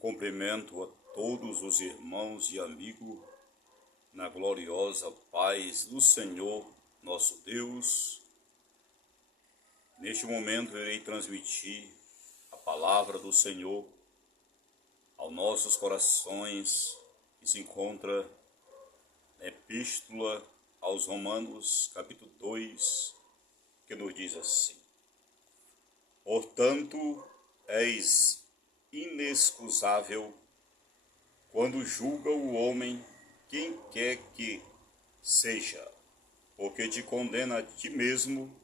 cumprimento a todos os irmãos e amigos na gloriosa paz do Senhor nosso Deus. Neste momento irei transmitir a palavra do Senhor aos nossos corações, que se encontra na Epístola aos Romanos, capítulo 2, que nos diz assim: Portanto, és inexcusável quando julga o homem quem quer que seja, porque te condena a ti mesmo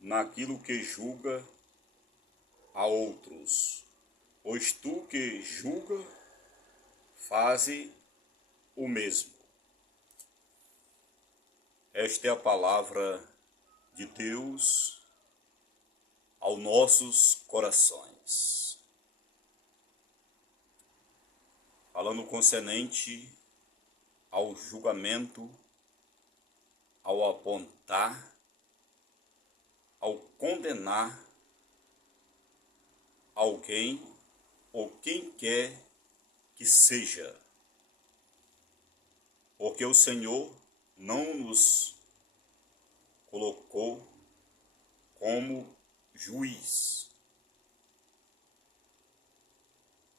naquilo que julga a outros. Pois tu que julga, faze o mesmo. Esta é a palavra de Deus aos nossos corações. Falando concernente ao julgamento, ao apontar, ao condenar alguém ou quem quer que seja. Porque o Senhor não nos colocou como juiz.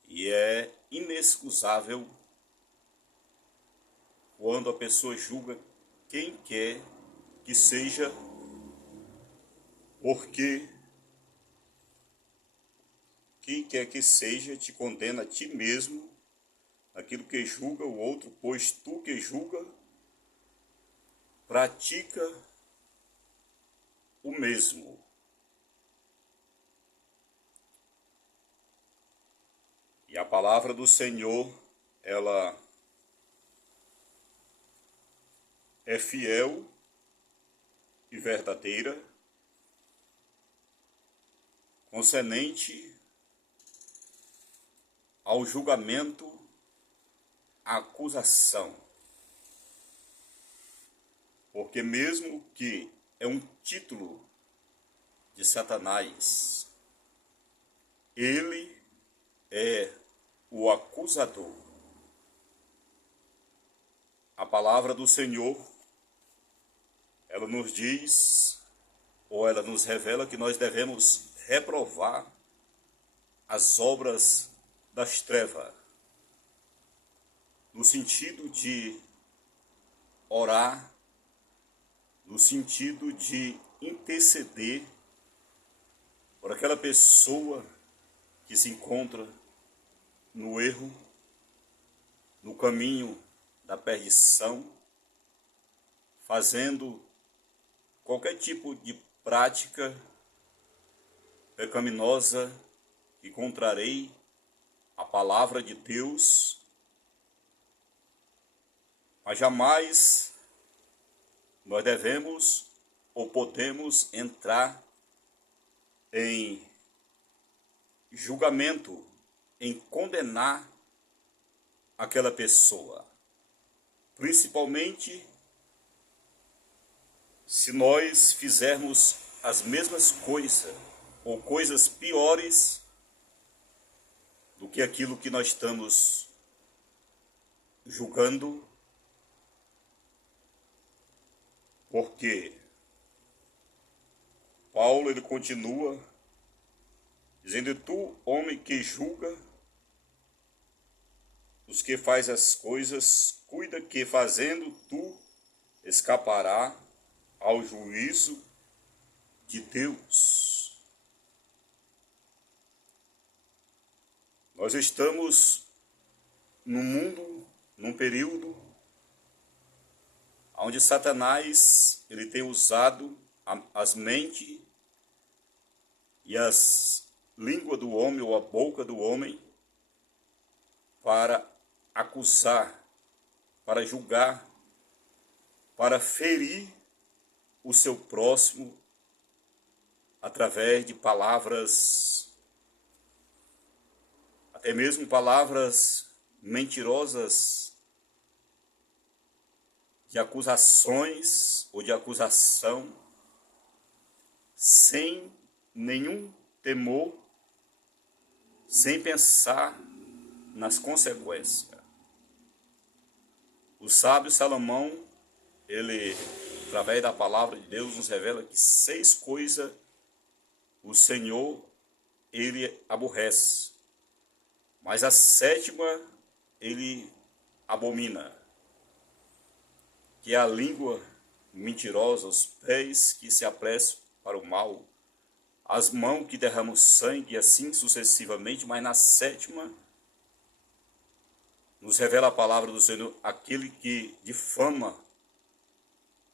E é inexcusável quando a pessoa julga quem quer que seja, porque quem quer que seja te condena a ti mesmo naquilo que julga o outro, pois tu que julga, pratica o mesmo. E a palavra do Senhor, ela é fiel e verdadeira, concernente ao julgamento, à acusação. Porque mesmo que é um título de Satanás, ele é o acusador. A palavra do Senhor, ela nos diz, ou ela nos revela que nós devemos reprovar as obras das trevas, no sentido de orar, no sentido de interceder por aquela pessoa que se encontra no erro, no caminho da perdição, fazendo qualquer tipo de prática pecaminosa que contrarie a palavra de Deus, mas jamais nós devemos ou podemos entrar em julgamento, em condenar aquela pessoa, principalmente se nós fizermos as mesmas coisas ou coisas piores do que aquilo que nós estamos julgando, porque Paulo ele continua dizendo: tu, homem que julga os que faz as coisas, cuida que fazendo tu escapará ao juízo de Deus. Nós estamos num mundo, num período onde Satanás ele tem usado as mentes e as línguas do homem, ou a boca do homem, para acusar, para julgar, para ferir o seu próximo através de palavras, até mesmo palavras mentirosas, de acusações ou de acusação, sem nenhum temor, sem pensar nas consequências. O sábio Salomão, ele, através da palavra de Deus, nos revela que 6 coisas o Senhor, ele aborrece, mas a 7ª ele abomina, que é a língua mentirosa, os pés que se apressam para o mal, as mãos que derramam sangue e assim sucessivamente, mas na 7ª nos revela a palavra do Senhor, aquele que difama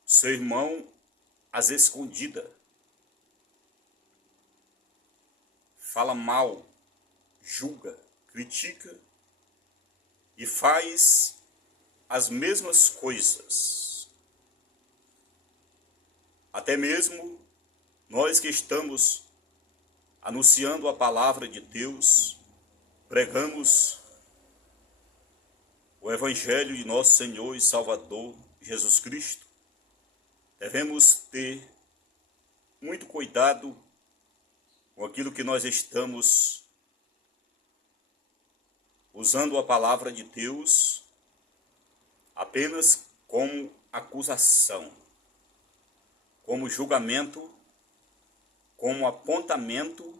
seu irmão às escondidas, fala mal, julga, critica e faz as mesmas coisas. Até mesmo nós que estamos anunciando a palavra de Deus, pregamos o Evangelho de nosso Senhor e Salvador Jesus Cristo, devemos ter muito cuidado com aquilo que nós estamos usando a palavra de Deus apenas como acusação, como julgamento, como apontamento,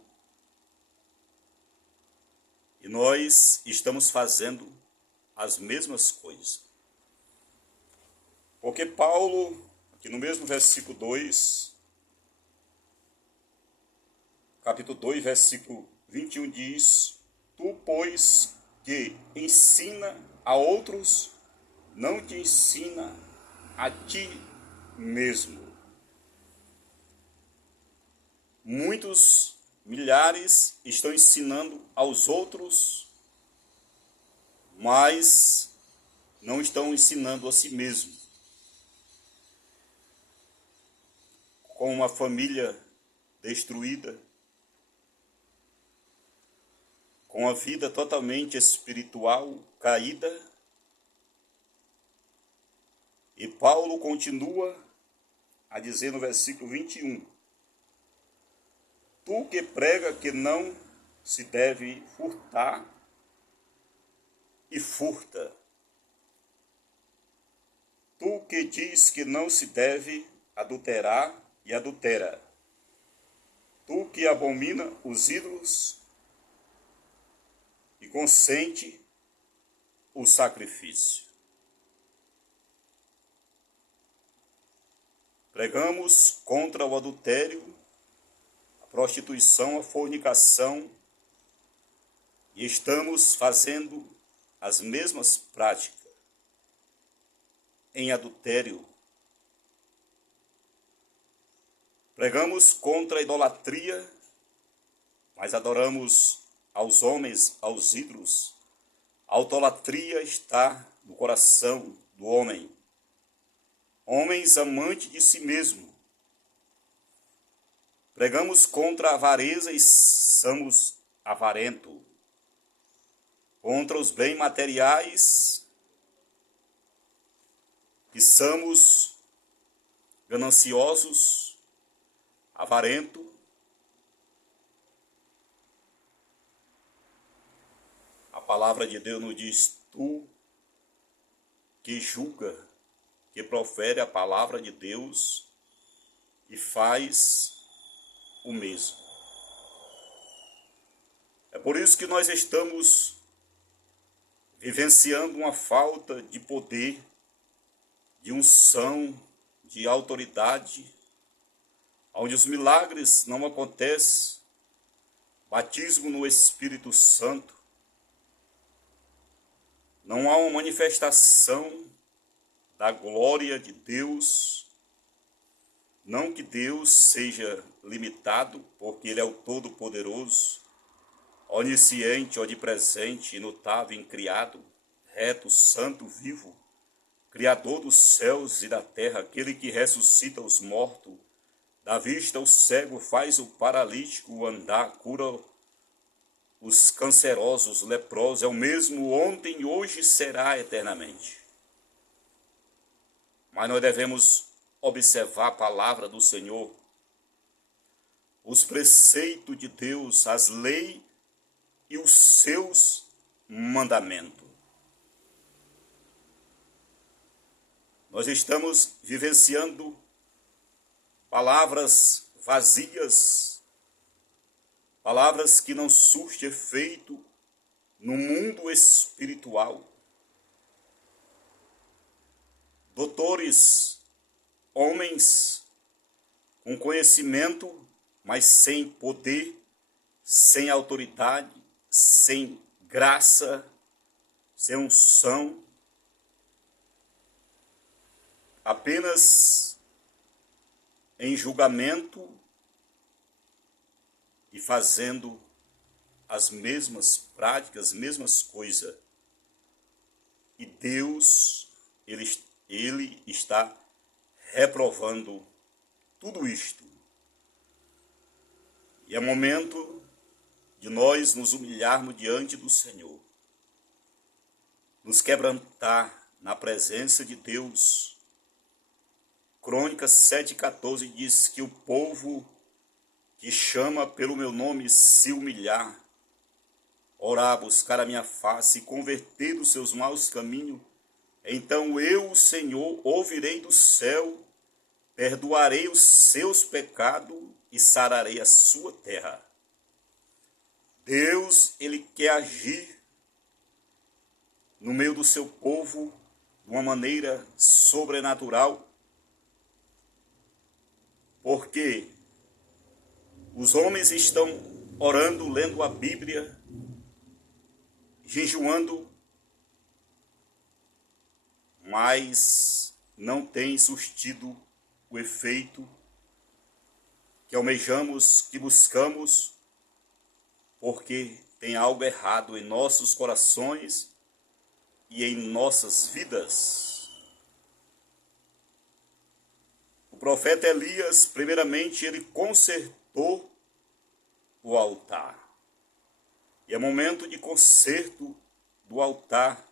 e nós estamos fazendo as mesmas coisas. Porque Paulo, aqui no mesmo versículo 2, capítulo 2, versículo 21 diz: Tu, pois, que ensina a outros, não te ensina a ti mesmo. Muitos, milhares, estão ensinando aos outros, mas não estão ensinando a si mesmo. Com uma família destruída, com a vida totalmente espiritual caída, e Paulo continua a dizer no versículo 21, Tu que prega que não se deve furtar, e furta. Tu que diz que não se deve adulterar, e adultera. Tu que abomina os ídolos, e consente o sacrifício. Pregamos contra o adultério, a prostituição, a fornicação, e estamos fazendo as mesmas práticas em adultério. Pregamos contra a idolatria, mas adoramos aos homens, aos ídolos. A idolatria está no coração do homem. Homens amantes de si mesmo. Pregamos contra a avareza e somos avarentos. Contra os bens materiais e somos gananciosos, avarentos. A palavra de Deus nos diz: Tu que julga, que profere a palavra de Deus e faz o mesmo. É por isso que nós estamos vivenciando uma falta de poder, de unção, de autoridade, onde os milagres não acontecem, batismo no Espírito Santo, não há uma manifestação da glória de Deus. Não que Deus seja limitado, porque Ele é o Todo-Poderoso, onisciente, onipresente, imutável, incriado, reto, santo, vivo, Criador dos céus e da terra, aquele que ressuscita os mortos, dá vista ao cego, faz o paralítico andar, cura os cancerosos, leprosos, é o mesmo ontem e hoje será eternamente. Mas nós devemos observar a palavra do Senhor, os preceitos de Deus, as leis e os seus mandamento. Nós estamos vivenciando palavras vazias, palavras que não surtem efeito no mundo espiritual. Doutores, homens com conhecimento, mas sem poder, sem autoridade, sem graça, sem unção, apenas em julgamento e fazendo as mesmas práticas, as mesmas coisas. E Deus, Ele está reprovando tudo isto. E é momento de nós nos humilharmos diante do Senhor, nos quebrantar na presença de Deus. Crônicas 7,14 diz que o povo que chama pelo meu nome se humilhar, orar, buscar a minha face e converter dos seus maus caminhos, então eu, o Senhor, ouvirei do céu, perdoarei os seus pecados e sararei a sua terra. Deus, Ele quer agir no meio do seu povo de uma maneira sobrenatural, porque os homens estão orando, lendo a Bíblia, jejuando, mas não tem surtido o efeito que almejamos, que buscamos, porque tem algo errado em nossos corações e em nossas vidas. O profeta Elias, primeiramente, ele consertou o altar. E é momento de conserto do altar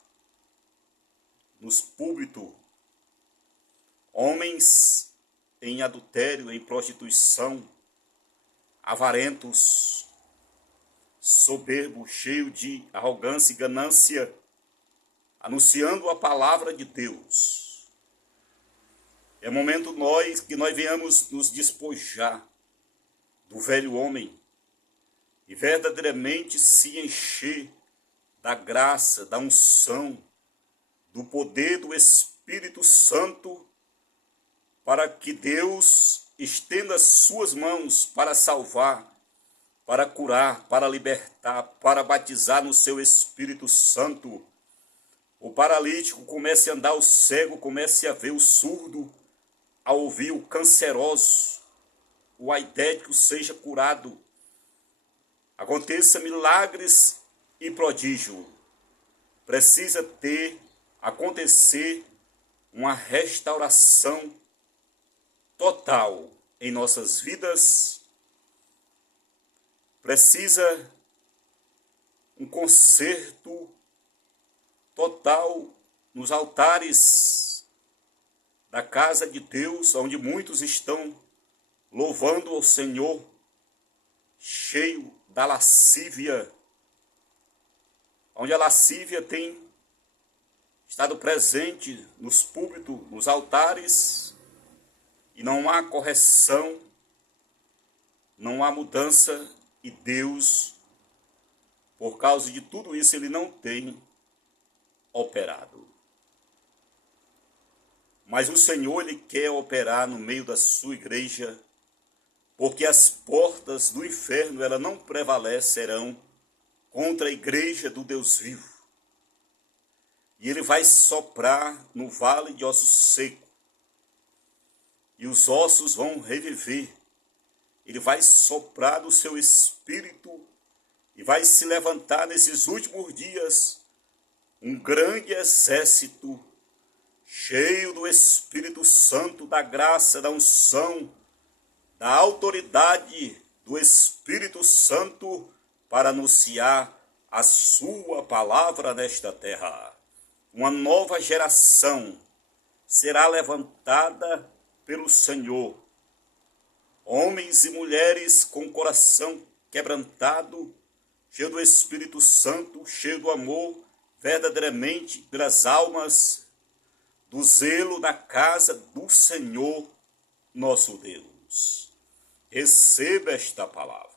nos púlpitos. Homens em adultério, em prostituição, avarentos, soberbos, cheios de arrogância e ganância, anunciando a palavra de Deus. É momento que nós venhamos nos despojar do velho homem e verdadeiramente se encher da graça, da unção, do poder do Espírito Santo, para que Deus estenda suas mãos para salvar, para curar, para libertar, para batizar no seu Espírito Santo. O paralítico comece a andar, o cego comece a ver, o surdo a ouvir, o canceroso, o aidético seja curado. Aconteça milagres e prodígio. Precisa acontecer uma restauração total em nossas vidas. Precisa um conserto total nos altares da casa de Deus, onde muitos estão louvando ao Senhor, cheio da lascívia, onde a lascívia tem estado presente nos púlpitos, nos altares, e não há correção, não há mudança, e Deus, por causa de tudo isso, Ele não tem operado. Mas o Senhor, Ele quer operar no meio da sua igreja, porque as portas do inferno, elas não prevalecerão contra a igreja do Deus vivo. E Ele vai soprar no vale de ossos secos, e os ossos vão reviver. Ele vai soprar do seu espírito e vai se levantar nesses últimos dias um grande exército cheio do Espírito Santo, da graça, da unção, da autoridade do Espírito Santo para anunciar a sua palavra nesta terra. Uma nova geração será levantada pelo Senhor. Homens e mulheres com coração quebrantado, cheio do Espírito Santo, cheio do amor, verdadeiramente pelas almas do zelo na casa do Senhor nosso Deus. Receba esta palavra.